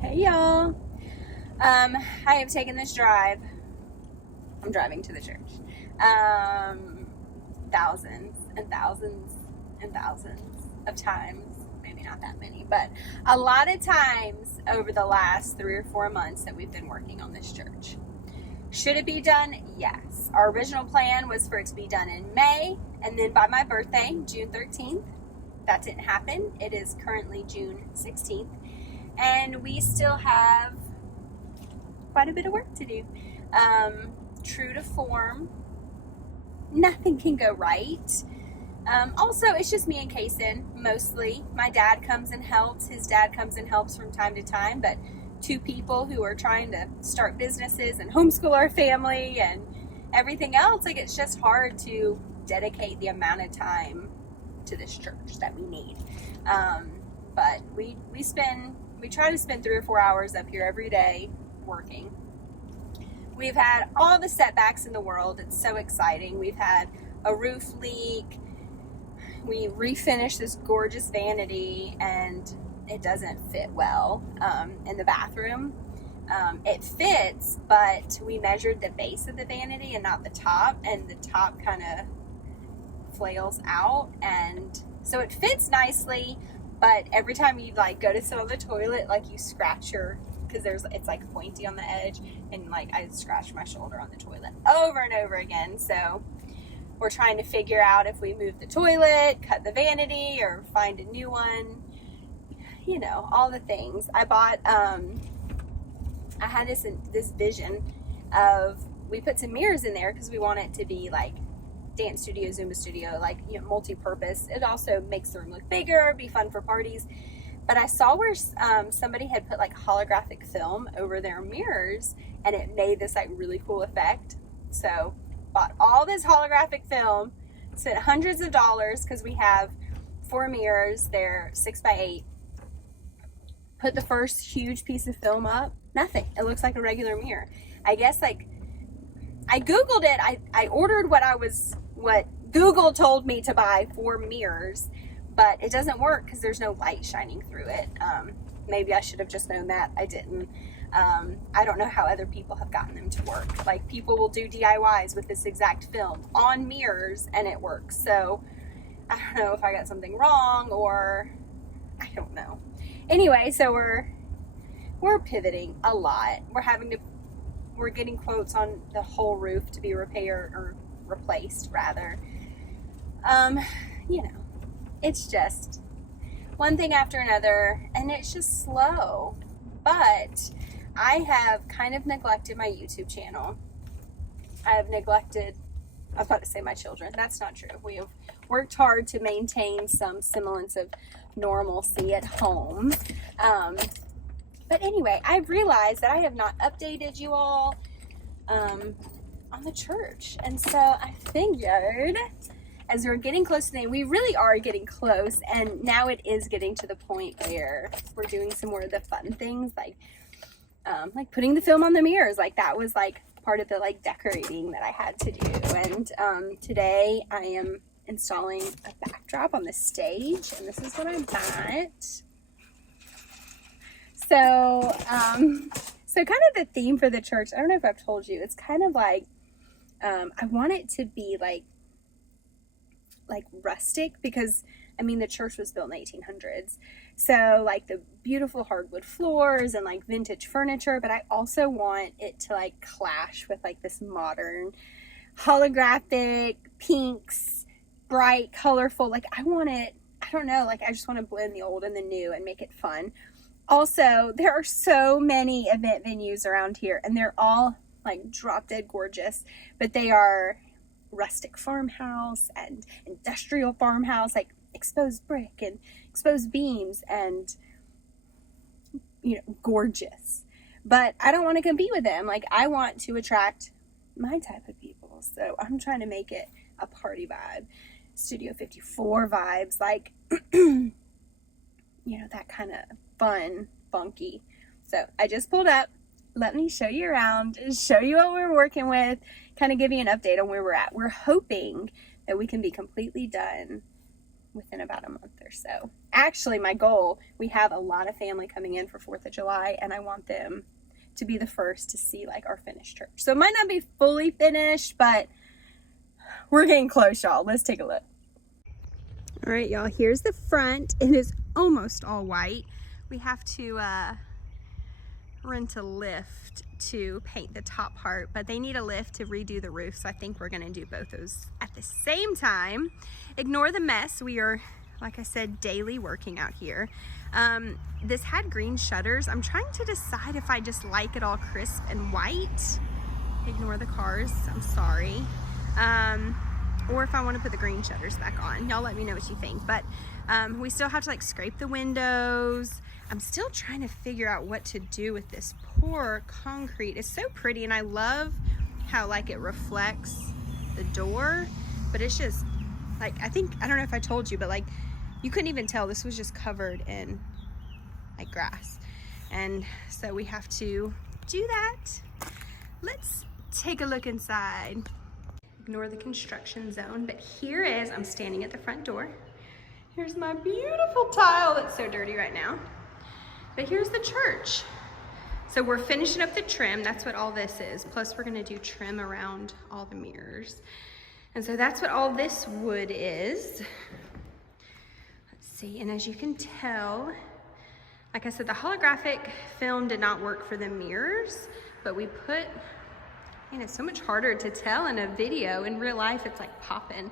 Hey y'all. I have taken this drive. I'm driving to the church. Thousands and thousands and thousands of times. Maybe not that many, but a lot of times over the last 3 or 4 months that we've been working on this church. Should it be done? Yes. Our original plan was for it to be done in May, and then by my birthday, June 13th. That didn't happen. It is currently June 16th. And we still have quite a bit of work to do. True to form, nothing can go right. Also, it's just me and Kason, mostly. My dad comes and helps. His dad comes and helps from time to time, but 2 people who are trying to start businesses and homeschool our family and everything else, like it's just hard to dedicate the amount of time to this church that we need. But we try to spend 3 or 4 hours up here every day working. We've had all the setbacks in the world. It's so exciting. We've had a roof leak. We refinished this gorgeous vanity and it doesn't fit well in the bathroom. It fits, but we measured the base of the vanity and not the top, and the top kind of flails out, and so it fits nicely. But every time you go to sit on the toilet, you scratch because it's pointy on the edge, and I scratch my shoulder on the toilet over and over again. So we're trying to figure out if we move the toilet, cut the vanity, or find a new one. All the things. I had this vision of, we put some mirrors in there because we want it to be dance studio, Zumba studio, multi-purpose. It also makes the room look bigger, be fun for parties. But I saw where somebody had put holographic film over their mirrors, and it made this really cool effect. So bought all this holographic film, spent hundreds of dollars because we have 4 mirrors. They're 6x8. Put the first huge piece of film up. Nothing. It looks like a regular mirror. I guess I Googled it. I ordered what Google told me to buy 4 mirrors, but it doesn't work because there's no light shining through it. Maybe I should have just known that. I didn't. I don't know how other people have gotten them to work. People will do DIYs with this exact film on mirrors and it works. So I don't know if I got something wrong, or I don't know. Anyway, so we're pivoting a lot. We're getting quotes on the whole roof to be repaired, or replaced rather. It's just one thing after another, and it's just slow. But I have kind of neglected my YouTube channel. I was about to say my children. That's not true. We have worked hard to maintain some semblance of normalcy at home. But anyway, I've realized that I have not updated you all on the church. And so I figured, as we're getting close to the end, we really are getting close. And now it is getting to the point where we're doing some more of the fun things, like putting the film on the mirrors. That was part of the decorating that I had to do. And today I am installing a backdrop on the stage, and this is what I got. So kind of the theme for the church, I don't know if I've told you, it's kind of I want it to be rustic, because the church was built in the 1800s. So the beautiful hardwood floors and vintage furniture, but I also want it to clash with this modern holographic pinks, bright, colorful. I want it, I don't know, I just want to blend the old and the new and make it fun. Also, there are so many event venues around here, and they're all drop dead gorgeous, but they are rustic farmhouse and industrial farmhouse, exposed brick and exposed beams, and gorgeous. But I don't want to compete with them. I want to attract my type of people. So I'm trying to make it a party vibe, Studio 54 vibes, that kind of fun, funky. So I just pulled up. Let me show you around, show you what we're working with, kind of give you an update on where we're at. We're hoping that we can be completely done within about a month or so. Actually, my goal, we have a lot of family coming in for 4th of July, and I want them to be the first to see like our finished church. So it might not be fully finished, but we're getting close, y'all. Let's take a look. All right, y'all, here's the front. It is almost all white. We have to rent a lift to paint the top part, but they need a lift to redo the roof, so I think we're gonna do both those at the same time. Ignore the mess. We are, like I said, daily working out here. This had green shutters. I'm trying to decide if I just like it all crisp and white. Ignore the cars, I'm sorry. Or if I want to put the green shutters back on. Y'all let me know what you think. But we still have to like scrape the windows. I'm still trying to figure out what to do with this poor concrete. It's so pretty, and I love how like it reflects the door, but it's just like, I don't know if I told you, but like you couldn't even tell this was just covered in like grass. And so we have to do that. Let's take a look inside. Ignore the construction zone, but here is, I'm standing at the front door. Here's my beautiful tile that's so dirty right now. But here's the church. So we're finishing up the trim. That's what all this is. Plus we're gonna do trim around all the mirrors. And so that's what all this wood is. Let's see, and as you can tell, like I said, the holographic film did not work for the mirrors, but we put, it's so much harder to tell in a video. In real life, it's like popping.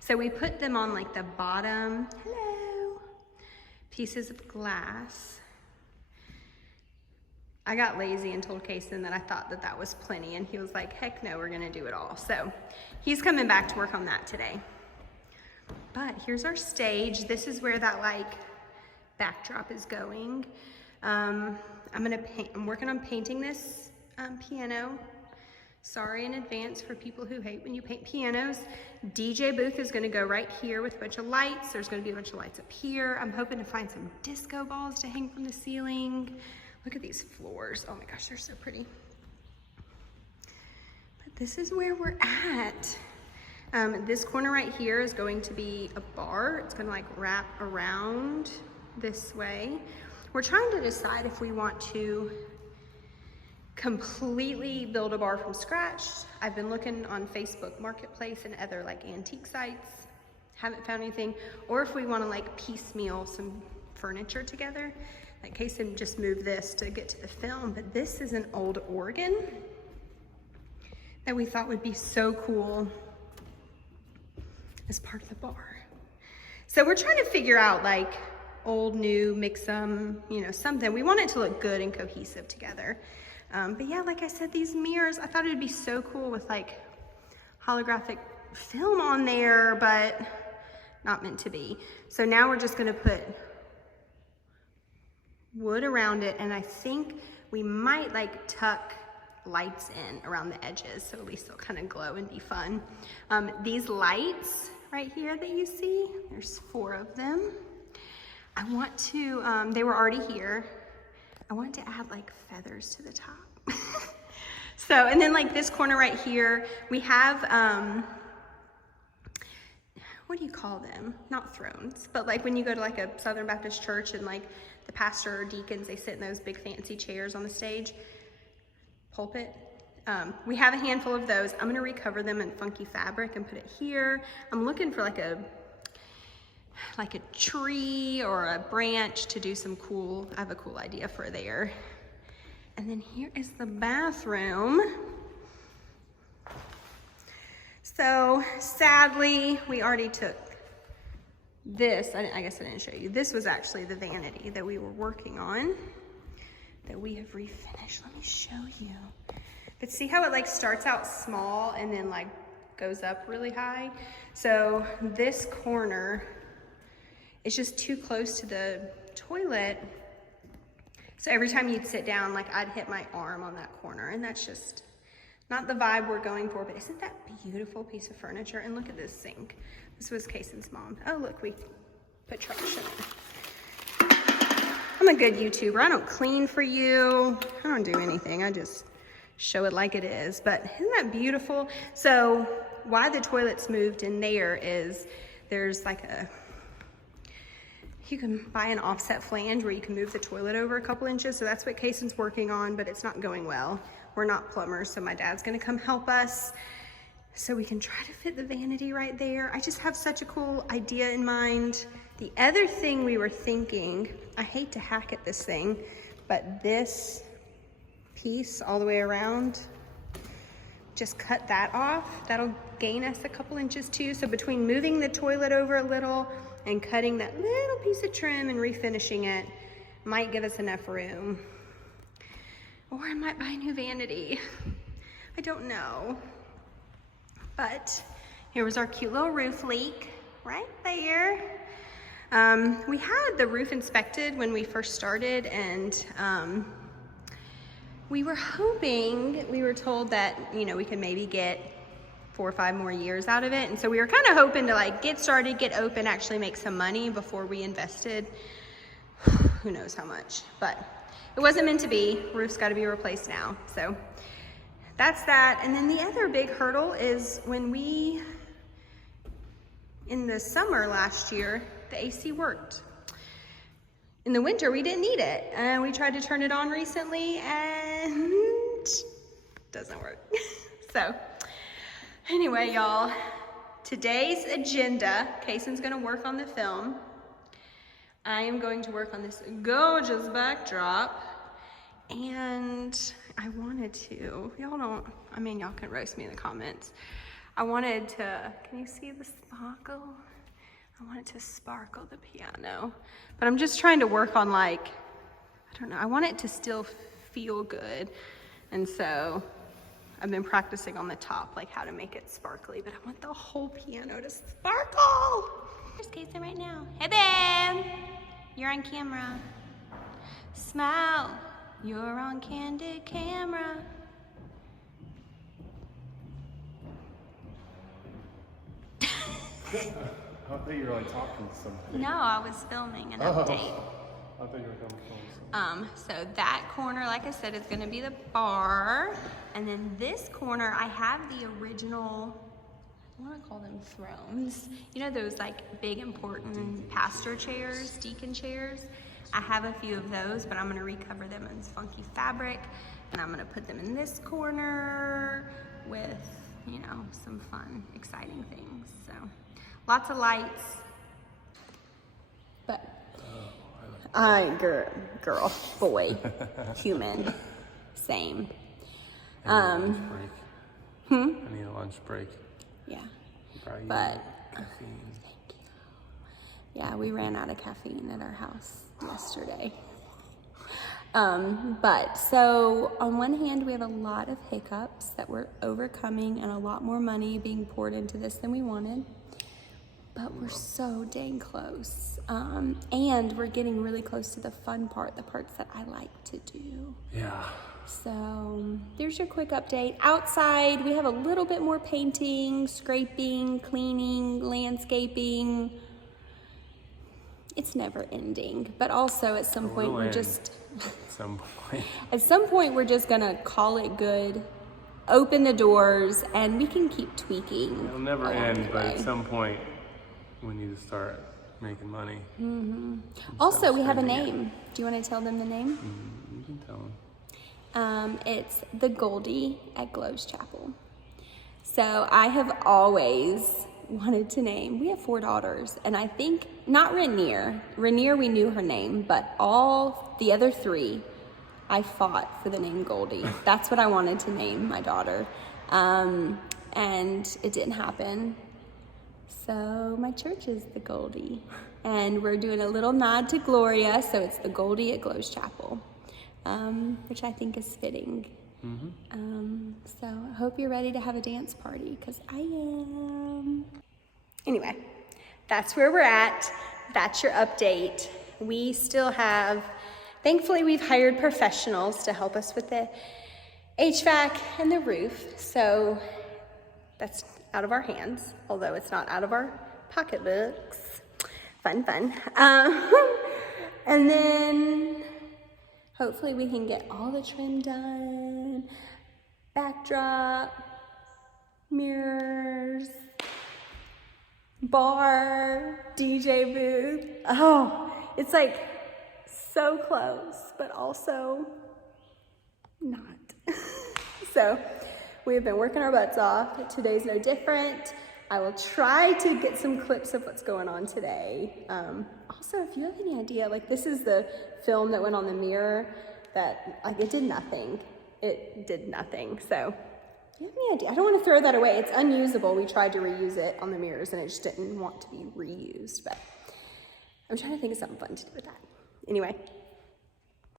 So we put them on like the bottom, hello, pieces of glass. I got lazy and told Kason that I thought that that was plenty, and he was like, heck no, we're gonna do it all. So he's coming back to work on that today. But here's our stage. This is where that like backdrop is going. I'm working on painting this piano. Sorry in advance for people who hate when you paint pianos. DJ booth is gonna go right here with a bunch of lights. There's gonna be a bunch of lights up here. I'm hoping to find some disco balls to hang from the ceiling. Look at these floors. Oh my gosh, they're so pretty. But this is where we're at. This corner right here is going to be a bar. It's gonna like wrap around this way. We're trying to decide if we want to completely build a bar from scratch. I've been looking on Facebook Marketplace and other like antique sites. Haven't found anything. Or if we want to like piecemeal some furniture together. Like Kason just moved this to get to the film, but this is an old organ that we thought would be so cool as part of the bar. So we're trying to figure out like old, new, mix them, something. We want it to look good and cohesive together. But yeah, like I said, these mirrors, I thought it would be so cool with like holographic film on there, but not meant to be. So now we're just gonna put wood around it, and I think we might like tuck lights in around the edges, so at least they'll kind of glow and be fun. These lights right here that you see, there's 4 of them. I want to, they were already here. I want to add like feathers to the top. So, and then like this corner right here, we have, what do you call them? Not thrones, but like when you go to like a Southern Baptist church and like the pastor or deacons, they sit in those big fancy chairs on the stage, pulpit. We have a handful of those. I'm gonna recover them in funky fabric and put it here. I'm looking for like a tree or a branch to do some cool, I have a cool idea for there. And then here is the bathroom. So sadly, we already took this. I guess I didn't show you. This was actually the vanity that we were working on that we have refinished. Let me show you. But see how it like starts out small and then like goes up really high? So this corner, it's just too close to the toilet. So every time you'd sit down, like I'd hit my arm on that corner, and that's just not the vibe we're going for. But isn't that beautiful piece of furniture? And look at this sink. This was Kason's mom. Oh, look, we put trash in it. I'm a good YouTuber. I don't clean for you. I don't do anything. I just show it like it is. But isn't that beautiful? So why the toilet's moved in there is there's like a you can buy an offset flange where you can move the toilet over a couple inches. So that's what Kaysen's working on, but it's not going well. We're not plumbers, so my dad's gonna come help us so we can try to fit the vanity right there. I just have such a cool idea in mind. The other thing we were thinking, I hate to hack at this thing, but this piece all the way around, just cut that off. That'll gain us a couple inches too. So between moving the toilet over a little and cutting that little piece of trim and refinishing it, might give us enough room. Or I might buy a new vanity. I don't know. But here was our cute little roof leak right there. We had the roof inspected when we first started, and we were hoping, we were told that, you know, we could maybe get 4 or 5 more years out of it. And so we were kind of hoping to like get started, get open, actually make some money before we invested. Who knows how much, but it wasn't meant to be. Roof's got to be replaced now. So that's that. And then the other big hurdle is when we, in the summer last year, the AC worked. In the winter, we didn't need it. And we tried to turn it on recently and it doesn't work. So anyway, y'all, today's agenda, Kaysen's gonna work on the film. I am going to work on this gorgeous backdrop. And I wanted to, y'all can roast me in the comments. I wanted to, can you see the sparkle? I wanted to sparkle the piano, but I'm just trying to work on like, I don't know, I want it to still feel good. And so I've been practicing on the top, like how to make it sparkly, but I want the whole piano to sparkle. Here's Kaysen right now. Hey babe, you're on camera. Smile, you're on candid camera. I thought you were like talking to somebody. No, I was filming an update. I thought you were coming from So that corner, like I said, is gonna be the bar. And then this corner, I have the original, I wanna call them thrones. You know those like big important pastor chairs, deacon chairs? I have a few of those, but I'm gonna recover them in funky fabric. And I'm gonna put them in this corner with, you know, some fun, exciting things. So lots of lights. But girl, boy, human, same. I need a lunch break. I need a lunch break. Yeah. Probably But caffeine. thank you. Yeah, we ran out of caffeine at our house yesterday. But so on one hand, we have a lot of hiccups that we're overcoming and a lot more money being poured into this than we wanted. But we're so dang close. And we're getting really close to the fun part, the parts that I like to do. Yeah. So there's your quick update. Outside, we have a little bit more painting, scraping, cleaning, landscaping. It's never ending, but also at some point we're just, at some point we're just gonna call it good, open the doors, and we can keep tweaking. It'll never end, but at some point we need to start making money. Mm-hmm. Also, we have a name. Do you want to tell them the name? You can tell them. It's the Goldie at Glows Chapel. So I have always wanted to name, we have 4 daughters, and I think, not Rainier, we knew her name, but all the other 3, I fought for the name Goldie. That's what I wanted to name my daughter. And it didn't happen. So my church is the Goldie. And we're doing a little nod to Gloria, so it's the Goldie at Glows Chapel, which I think is fitting. Mm-hmm. So I hope you're ready to have a dance party, because I am. Anyway, that's where we're at. That's your update. We still have, thankfully we've hired professionals to help us with the HVAC and the roof. So that's out of our hands, although it's not out of our pocketbooks. Fun. And then hopefully we can get all the trim done, backdrop, mirrors, bar, DJ booth. Oh, It's like so close, but also not. So we have been working our butts off. Today's no different. I will try to get some clips of what's going on today. Also, if you have any idea, like this is the film that went on the mirror that like it did nothing. It did nothing. So do you have any idea? I don't want to throw that away. It's unusable. We tried to reuse it on the mirrors and it just didn't want to be reused, but I'm trying to think of something fun to do with that. Anyway,